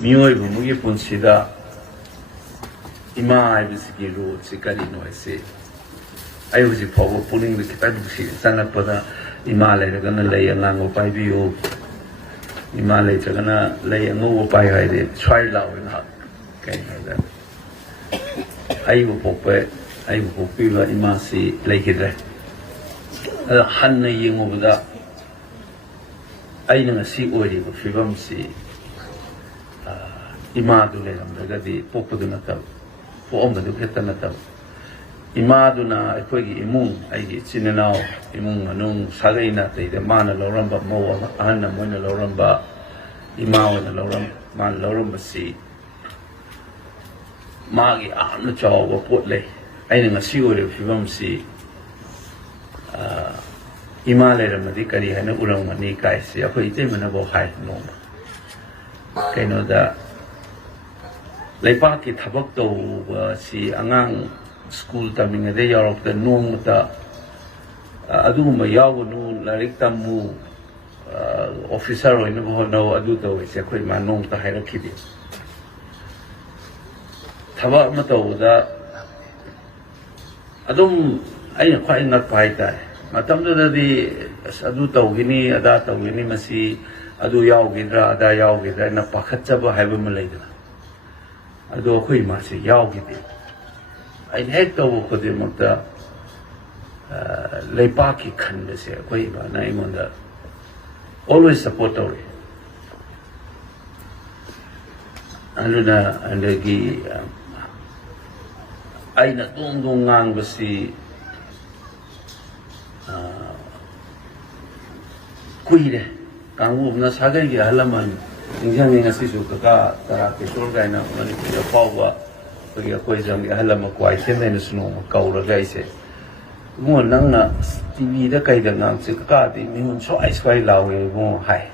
मियोई बुमुगी पुंसीदा इमा आइबिसकी रूल से करी नोइसे आई हुजी फावो पुलिंग द किता दुसी सनपदा इमा लेरगना लय अंगांगो पाइबियो इमा लेचगना लय अंगो पाइ हाइदे स्वाइ लावना कई हाइदा आई वो पोपे आई वो पोपीला इमा सी लेकिदे हन्न यिंगोबदा आई नंगसी ओरिबो फिबम सी इमा दु लेरमदगदी पोपदु नतब पोअमदु खेता नतब इमा दुना अखोगी इमुंग आइगी चिननाव इमुंग मनुंग सागैना तैदे माना लौरंबा मौ अहन्ना मोइना लौरंबा इमा ओइना लौरम माना लौरंबा सी मागी आमना चावबा पोट ले आइना ngasi ओरिबो फिबम सी इमा लेरमदि करी हाइना उरंगमनि काइसे अखोई इतेमनबो हाइ नोमा कइनोदा लेपा की थबक तो सी अंगांग स्कूल तमिंगदे यारोपदा नोंगता अदुगुम्बा यावनु लारिक तमु ऑफिसर होइना होनो अदु तोइसे अखोई मा नोंगता हाइरखिदे थबक अमा तौदा अदुम अइना ख्वाइ ngakpa हाइताय मतमददि अदु तौगिनी अदा तौगिनी मसी अदु यावगिद्रा अदा यावगिद्रा ना पाखचबा हाइबमा लैदना अदो अखोई मासे यावगिदे I had to work with him of the Lepaki Kandase, Quava, name on the always support Tori. Aluna and the Gi Aina Tungungang was the Quide, Kangu Nasagagi Alaman, examining a Sisuka, Taraki Shulgaina, money for the power. Porque a coisa é ela me quase tem menos no caura gaise. Mo nang na TV da kai da nang se ka di mi hun so ai swai lao e mo hai.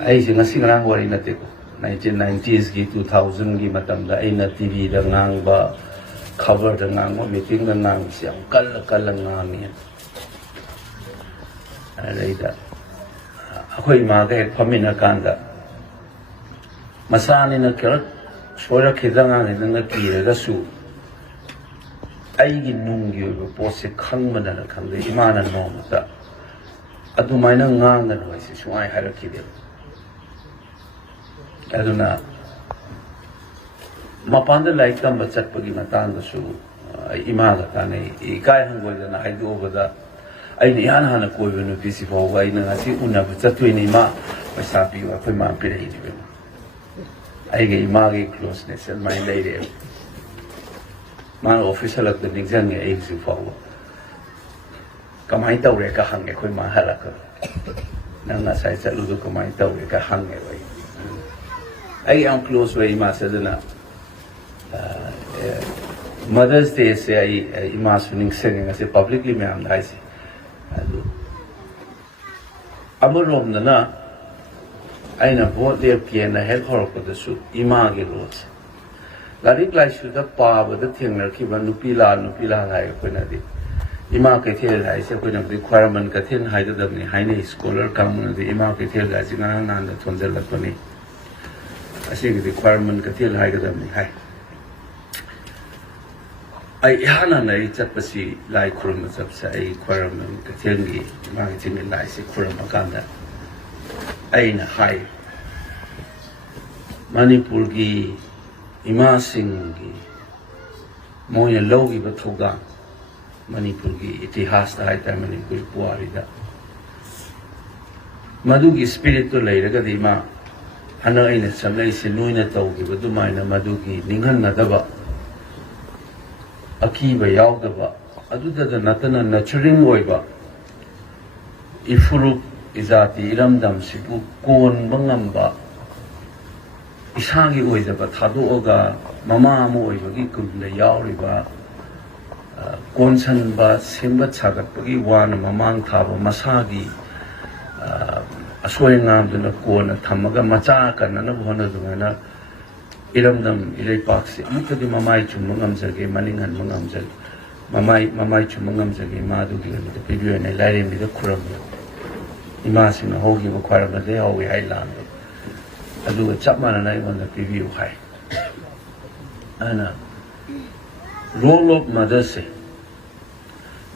Ai se ngasi ngang wari na te ko 1990s gi 2000 gi matam da ai na TV da ngang ba cover da ngang mo meeting da ngang siang kal ngang ni. Ai da akhoi ma ga phamina kan da masani na kar Sora Kidanga and the Kira, the Su. I nung you, Bosse Kangman and Kang, the Imana Nomata. Adumina Ngang and voices, why had a kid. Aduna Mapanda like them, but Satpagimatan the Su, Imala Tane, Ikai was an I do over that. I Niana Kovan, Pisipo, Vaina, I see Una, but Satwinima, my Sapi, or Pima Piri. I gave Maggie closeness and my lady. My official of the Nixon eggs you forward. Come I tell Reka hung a queen my halaka. None as I said, Ludo, my tell Reka hung away. I am close way, Master. Mother's Day say I imagine singing as a publicly, ma'am. I see. Amarom the na. I know what they appear and I had horror for the suit, Imagi roads. Larik like should have power with the thing like Nupila like Quinadi. Imaki I said, when of the requirement Katin hided them in Hine scholar come the Imaki as in and the Tonzelaponi. I think the requirement Katil hided them in high. I Hana it's up a sea like Kurmas of say, requirement Katingi, marketing and nice Kuramaganda. Aina hai Manipur gi Ima Singh gi Moya Logi Batoga Manipur gi Itihas da Haita Manipur Puarida Madugi spiritual later the Ima Hana in a Samlay Sinuina Togi Badumaina Madugi Ningan Nadaba Akiba Yaudaba Aduda the Natana Naturing Oiba Ifuru Izati Iramdam Sibu Kon Bangamba Isagi Oizaba Tadoga Mama Moibagi Kunda Yauriba Konsanba Simba Sagapagi Wan Mamang Taba Masagi Aswayangam Duna Kona Tamaga Machaka Nanabona Dumana Iramdam Ilepaxi Amukadi Mamai Chumangamzagi Malingan Mangamzag Mamai Chumangamzagi Madugi the Pibu and Elarim with the Kuram Imasing a hogi requirement they always highland. ꯑꯗꯨꯒ ꯆꯞ ꯃꯥꯟꯅꯅ ꯑꯩꯉꯣꯟꯗ ꯄꯤꯕꯤꯌꯨ ꯍꯥꯏ ꯑꯩꯅ role of ꯃꯗꯔꯁꯦ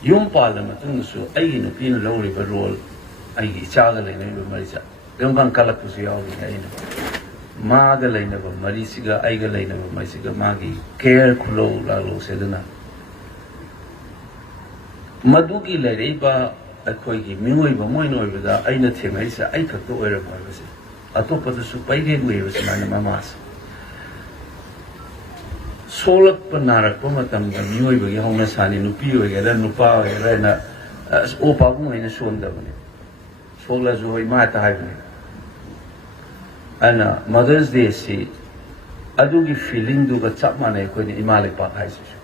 ꯌꯨꯝ ꯄꯥꯜꯂ ꯃꯇꯨꯡꯗꯁꯨ ꯑꯩꯒꯤ ꯅꯨꯄꯤꯅ ꯂꯧꯔꯤꯕ ꯔꯣꯜ ꯑꯩꯒꯤ ꯏꯆꯥꯒ ꯂꯩꯅꯔꯤꯕ ꯃꯔꯤꯁꯦ ꯌꯨꯝꯈꯪ ꯀꯜꯂꯛꯄꯁꯨ ꯌꯥꯎꯔꯤꯅꯦ ꯑꯩꯅ ꯃꯥꯒ ꯂꯩꯅꯕ ꯃꯔꯤꯁꯤꯒ ꯑꯩꯒ ꯂꯩꯅꯕ ꯃꯔꯤꯁꯤꯒ ꯃꯥꯒꯤ ꯀꯦꯌꯔ ꯈꯨꯂꯧ ꯂꯥꯛꯂꯧꯁꯦ ꯑꯗꯨꯅ ꯃꯗꯨꯒꯤ ꯂꯩꯔꯛꯏꯕ ꯑꯩꯈꯣꯏꯒꯤ ꯃꯤꯑꯣꯏꯕ ꯃꯣꯏꯅ ꯑꯣꯏꯕꯗ ꯑꯩꯅ ꯊꯦꯡꯅꯔꯤꯁꯦ ꯑꯩ ꯈꯛꯇ ꯑꯣꯏꯔꯝꯃꯣꯏ ꯍꯥꯏꯕꯁꯦ ꯑꯇꯣꯞꯄꯗꯁꯨ ꯄꯩꯒꯩ ꯎꯏꯌꯦꯕ ꯁꯨꯃꯥꯏꯅ ꯃꯃꯥꯁꯦ ꯁꯣꯛꯂꯛꯄ ꯅꯥꯔꯛꯄ ꯃꯇꯝꯗ ꯃꯤꯑꯣꯏꯕꯒꯤ ꯍꯧꯅꯁꯥꯅꯤ ꯅꯨꯄꯤ ꯑꯣꯏꯒꯦꯔꯥ ꯅꯨꯄꯥ ꯑꯣꯏꯒꯦꯔꯥ ꯑꯣ ꯄꯥꯕꯨꯡ ꯑꯩꯅ ꯁꯣꯟꯗꯕꯅꯤ ꯁꯣꯛꯂꯁꯨ ꯍꯣꯏ ꯏꯃꯥ ꯍꯦꯛꯇ ꯍꯥꯏꯕꯅꯤ ꯑꯩꯅ ꯃꯗꯔꯁ ꯗꯦꯁꯤ ꯑꯗꯨꯒꯤ ꯐꯤꯂꯤꯡꯗꯨꯒ ꯆꯞ ꯃꯥꯟꯅꯩ ꯑꯩꯈꯣꯏꯅ ꯏꯃꯥ ꯂꯩꯄꯥꯛ ꯍꯥꯏꯁꯤꯁꯨ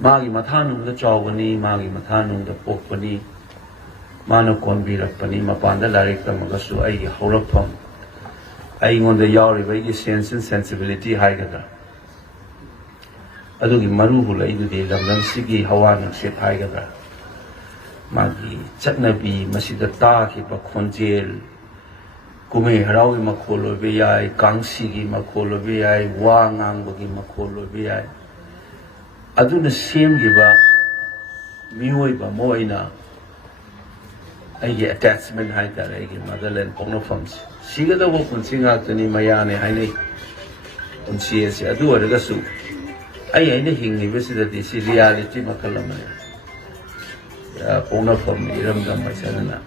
ꯃꯥꯒꯤ ꯃꯊꯥꯅꯨꯡꯗ ꯆꯥꯎꯕꯅꯤ ꯃꯥꯒꯤ ꯃꯊꯥꯅꯨꯡꯗ ꯄꯣꯛꯄꯅꯤ ꯃꯥꯅ ꯀꯣꯟꯕꯤꯔꯛꯄꯅꯤ ꯃꯄꯥꯟꯗ ꯂꯥꯏꯔꯤꯛ ꯇꯝꯃꯒꯁꯨ ꯑꯩꯒꯤ ꯍꯧꯔꯛꯐꯝ ꯑꯩꯉꯣꯟꯗ ꯌꯥꯎꯔꯤꯕ ꯑꯩꯒꯤ ꯁꯦꯟꯁ ꯑꯦꯟ ꯁꯦꯟꯁꯤꯕꯤꯂꯤꯇꯤ ꯍꯥꯏꯒꯗ꯭ꯔꯥ ꯑꯗꯨꯒꯤ ꯃꯔꯨ ꯍꯨꯜꯂꯛꯏꯗꯨꯗꯤ ꯂꯝꯗꯝꯁꯤꯒꯤ ꯍꯋꯥ ꯅꯨꯡꯁꯤꯠ ꯍꯥꯏꯒꯗ꯭ꯔꯥ ꯃꯥꯒꯤ ꯆꯠꯅꯕꯤ ꯃꯁꯤꯗ ꯇꯥꯈꯤꯕ ꯈꯣꯟꯖꯦꯜ ꯀꯨꯝꯍꯩ ꯍꯔꯥꯎꯒꯤ ꯃꯈꯣꯜ ꯑꯣꯏꯕ ꯌꯥꯏ ꯀꯥꯡꯁꯤꯒꯤ ꯃꯈꯣꯜ ꯑꯣꯏꯕ ꯌꯥꯏ ꯋꯥ ꯉꯥꯡꯕꯒꯤ ꯃꯈꯣꯜ ꯑꯣꯏꯕ ꯌꯥꯏ ꯑꯗꯨꯅ ꯁꯦꯝꯈꯤꯕ ꯃꯤꯑꯣꯏꯕ ꯑꯃ ꯑꯣꯏꯅ ꯑꯩꯒꯤ ꯑꯦꯇꯦꯆꯃꯦꯟ ꯍꯥꯏꯇꯥꯔꯦ ꯑꯩꯒꯤ ꯃꯗꯔꯂꯦꯟ ꯄꯣꯛꯅꯐꯝꯁꯦ ꯁꯤꯒꯗꯧꯕ ꯄꯨꯟꯁꯤ ꯉꯥꯛꯇꯅꯤ ꯃꯌꯥꯅꯦ ꯍꯥꯏꯅꯩ ꯄꯨꯟꯁꯤ ꯑꯁꯤ ꯑꯗꯨ ꯑꯣꯏꯔꯒꯁꯨ ꯑꯩꯅ ꯍꯤꯡꯂꯤꯕꯁꯤꯗꯗꯤ ꯁꯤ ꯔꯤꯌꯥꯂꯤꯇꯤ ꯃꯈꯜ ꯑꯃꯅꯤ ꯄꯣꯛꯅꯐꯝ ꯏꯔꯝꯗꯝ ꯍꯥꯏꯁꯦ ꯑꯗꯨꯅ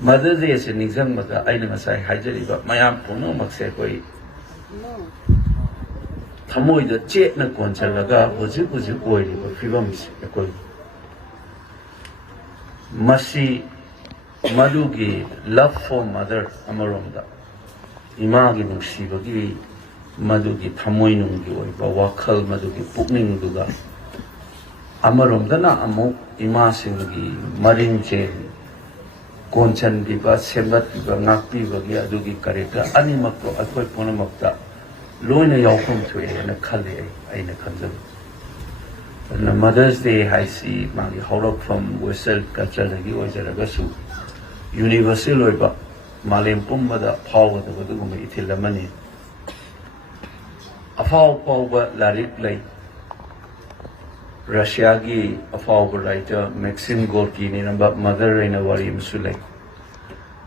ꯃꯗꯔ ꯗꯦꯁꯦ ꯅꯤꯡꯁꯤꯡꯕꯗ ꯑꯩꯅ ꯉꯁꯥꯏ ꯍꯥꯏꯖꯔꯤꯕ ꯃꯌꯥꯝ ꯄꯨꯝꯅꯃꯛꯁꯦ ꯑꯩꯈꯣꯏ ꯊꯃꯣꯏꯗ ꯆꯦꯠꯅ ꯀꯣꯟꯁꯤꯜꯂꯒ ꯍꯧꯖꯤꯛ ꯍꯧꯖꯤꯛ ꯑꯣꯏꯔꯤꯕ ꯐꯤꯕꯝꯁꯦ ꯑꯩꯈꯣꯏ ꯃꯁꯤ ꯃꯗꯨꯒꯤ ꯂꯚ ꯐꯣꯔ ꯃꯗꯔ ꯑꯃꯔꯣꯝꯗ ꯏꯃꯥꯒꯤ ꯅꯨꯡꯁꯤꯕꯒꯤ ꯃꯗꯨꯒꯤ ꯊꯃꯣꯏꯅꯨꯡꯒꯤ ꯑꯣꯏꯕ ꯋꯥꯈꯜ ꯃꯗꯨꯒꯤ ꯄꯨꯛꯅꯤꯡꯗꯨꯒ ꯑꯃꯔꯣꯝꯗꯅ ꯑꯃꯨꯛ ꯏꯃꯥꯁꯤꯡꯒꯤ ꯃꯔꯤꯡꯖꯦꯜ ꯀꯣꯟꯁꯤꯟꯕꯤꯕ ꯁꯦꯝꯒꯠꯄꯤꯕ ꯉꯥꯛꯄꯤꯕꯒꯤ ꯑꯗꯨꯒꯤ ꯀꯔꯦꯛꯇꯔ ꯑꯅꯤꯃꯛꯇꯣ ꯑꯩꯈꯣꯏ ꯄꯨꯝꯅꯃꯛꯇ ꯂꯣꯏꯅ ꯌꯥꯎꯐꯝ ꯊꯣꯛꯑꯦꯅ ꯈꯜꯂꯤ ꯑꯩꯅ ꯈꯟꯖꯕ ꯑꯗꯨꯅ ꯃꯗꯔꯁ ꯗꯦ ꯍꯥꯏꯁꯤ ꯃꯥꯒꯤ ꯍꯧꯔꯛꯐꯝ ꯋꯦꯁꯇꯔꯟ ꯀꯜꯆꯔꯗꯒꯤ ꯑꯣꯏꯖꯔꯒꯁꯨ ꯌꯨꯅꯤꯚꯔꯁꯦꯜ ꯑꯣꯏꯕ ꯃꯥꯂꯦꯝ ꯄꯨꯝꯕꯗ ꯐꯥꯎꯒꯗꯕ ꯑꯗꯨꯒꯨꯝꯕ ꯏꯊꯤꯜ ꯑꯃꯅꯤ ꯑꯐꯥꯎ ꯑꯐꯥꯎꯕ ꯂꯥꯏꯔꯤꯛ ꯂꯩ ꯔꯁꯤꯌꯥꯒꯤ ꯑꯐꯥꯎꯕ ꯔꯥꯏꯇꯔ ꯃꯦꯛꯁꯤꯝ ꯒꯣꯔꯀꯤꯅ ꯏꯔꯝꯕ ꯃꯗꯔ ꯍꯥꯏꯅ ꯋꯥꯔꯤ ꯑꯃꯁꯨ ꯂꯩ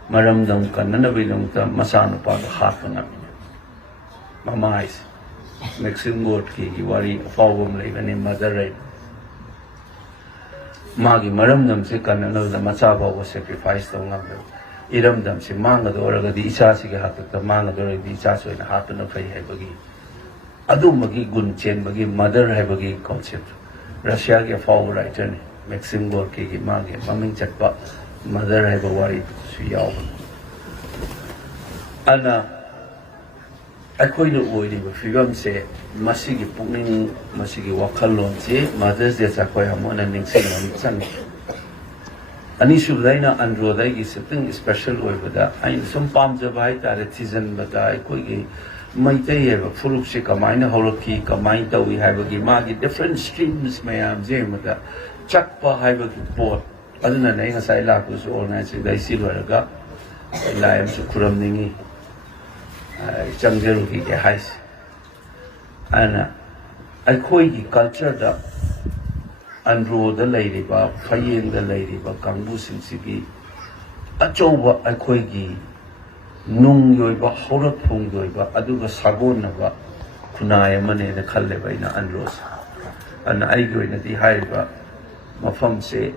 ꯃꯔꯝꯗꯝ ꯀꯟꯅꯅꯕꯒꯤꯗꯃꯛꯇ ꯃꯆꯥꯅꯨꯄꯥꯗꯣ ꯍꯥꯠꯄ ꯉꯝꯃꯤ ꯃꯃꯥ ꯍꯥꯏꯁꯦ ꯃꯦꯛꯁꯤꯝ ꯒꯣꯔꯀꯤꯒꯤ ꯋꯥꯔꯤ ꯑꯐꯥꯎꯕ ꯑꯃ ꯂꯩꯕꯅꯤ ꯃꯗꯔ ꯍꯥꯏꯅ ꯃꯥꯒꯤ ꯃꯔꯝꯗꯝꯁꯦ ꯀꯟꯅꯅꯕꯗ ꯃꯆꯥ ꯐꯥꯎꯕ ꯁꯦꯀ꯭ꯔꯤꯐꯥꯏꯁ ꯇꯧ ꯉꯝꯗꯕ ꯏꯔꯝꯗꯝꯁꯦ ꯃꯥꯡꯒꯗꯧꯔꯒꯗꯤ ꯏꯆꯥꯁꯤꯒꯤ ꯍꯥꯛꯇꯛꯇ ꯃꯥꯡꯒꯗꯧꯔꯒꯗꯤ ꯏꯆꯥꯁꯤ ꯑꯣꯏꯅ ꯍꯥꯠꯄꯅ ꯐꯩ ꯍꯥꯏꯕꯒꯤ ꯑꯗꯨꯝꯕꯒꯤ ꯒꯨꯟ ꯆꯦꯟꯕꯒꯤ ꯃꯗꯔ ꯍꯥꯏꯕꯒꯤ ꯀꯣꯟꯁꯦꯞꯇ ꯔꯁꯤꯌꯥꯒꯤ ꯑꯐꯥꯎꯕ ꯔꯥꯏꯇꯔꯅꯤ ꯃꯦꯛꯁꯤꯝ ꯒꯣꯔꯀꯤꯒꯤ ꯃꯥꯒꯤ ꯃꯃꯤꯡ ꯆꯠꯄ ꯃꯗꯔ ꯍꯥꯏꯕ ꯋꯥꯔꯤꯗꯨꯁꯨ ꯌꯥꯎꯕꯅꯤ ꯑꯗꯨꯅ ꯑꯩꯈꯣꯏꯅ ꯑꯣꯏꯔꯤꯕ ꯐꯤꯕꯝꯁꯦ ꯃꯁꯤꯒꯤ ꯄꯨꯛꯅꯤꯡ ꯃꯁꯤꯒꯤ ꯋꯥꯈꯜꯂꯣꯟꯁꯤ ꯃꯗꯔꯁ ꯗꯦ ꯆꯠꯄ ꯑꯃꯨꯛꯅ ꯅꯤꯡꯁꯤꯡꯕ ꯑꯃ ꯆꯪꯉꯤ ꯑꯅꯤꯁꯨꯕꯗ ꯑꯩꯅ ꯑꯟꯗ꯭ꯔꯣꯗ ꯑꯩꯒꯤ ꯁꯤꯇꯤꯡ ꯏꯁꯄꯦꯁꯦꯜ ꯑꯣꯏꯕꯗ ꯑꯩꯅ ꯁꯨꯝ ꯄꯥꯝꯖꯕ ꯍꯥꯏꯇꯥꯔꯦ ꯊꯤꯖꯤꯟꯕꯗ ꯑꯩꯈꯣꯏꯒꯤ ꯃꯩꯇꯩ ꯍꯥꯏꯕ ꯐꯨꯔꯨꯞꯁꯦ ꯀꯃꯥꯏꯅ ꯍꯧꯔꯛꯈꯤ ꯀꯃꯥꯏꯅ ꯇꯧꯏ ꯍꯥꯏꯕꯒꯤ ꯃꯥꯒꯤ ꯗꯤꯐꯔꯦꯟ ꯁ꯭ꯇ꯭ꯔꯤꯝꯁ ꯃꯌꯥꯝꯁꯦ ꯌꯦꯡꯕꯗ ꯆꯠꯄ ꯍꯥꯏꯕꯒꯤ ꯄꯣꯠ ꯑꯗꯨꯅꯅꯦ ꯑꯩ ꯉꯁꯥꯏ ꯂꯥꯛꯄꯗꯁꯨ ꯑꯣꯔꯒꯅꯥꯏꯖꯤꯡꯗ ꯑꯩ ꯁꯤ ꯂꯣꯏꯔꯒ ꯂꯥꯏ ꯑꯃꯁꯨ ꯈꯨꯔꯝꯅꯤꯡꯉꯤ ꯆꯪꯖꯔꯨꯈꯤꯒꯦ ꯍꯥꯏꯁꯦ ꯑꯗꯨꯅ ꯑꯩꯈꯣꯏꯒꯤ ꯀꯜꯆꯔꯗ ꯑꯟꯗ꯭ꯔꯣꯗ ꯂꯩꯔꯤꯕ ꯐꯌꯦꯡꯗ ꯂꯩꯔꯤꯕ ꯀꯥꯡꯕꯨꯁꯤꯡꯁꯤꯒꯤ ꯑꯆꯧꯕ ꯑꯩꯈꯣꯏꯒꯤ ꯅꯨꯡꯒꯤ ꯑꯣꯏꯕ ꯍꯧꯔꯛꯐꯝꯒꯤ ꯑꯣꯏꯕ ꯑꯗꯨꯒ ꯁꯥꯒꯣꯟꯅꯕ ꯈꯨꯟꯅꯥꯏ ꯑꯃꯅꯦꯅ ꯈꯜꯂꯦꯕ ꯑꯩꯅ ꯑꯟꯗ꯭ꯔꯣꯁꯦ ꯑꯗꯨꯅ ꯑꯩꯒꯤ ꯑꯣꯏꯅꯗꯤ ꯍꯥꯏꯔꯤꯕ ꯃꯐꯝꯁꯦ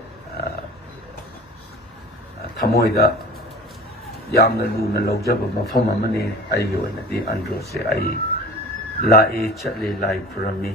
ꯊꯃꯣꯏꯗ ꯌꯥꯝꯅ ꯂꯨꯅ ꯂꯧꯖꯕ ꯃꯐꯝ ꯑꯃꯅꯤ ꯑꯩꯒꯤ ꯑꯣꯏꯅꯗꯤ ꯑꯟꯗ꯭ꯔꯣꯁꯦ ꯑꯩ ꯂꯥꯛꯏ ꯆꯠꯂꯤ ꯂꯥꯏ ꯈꯨꯔꯝꯃꯤ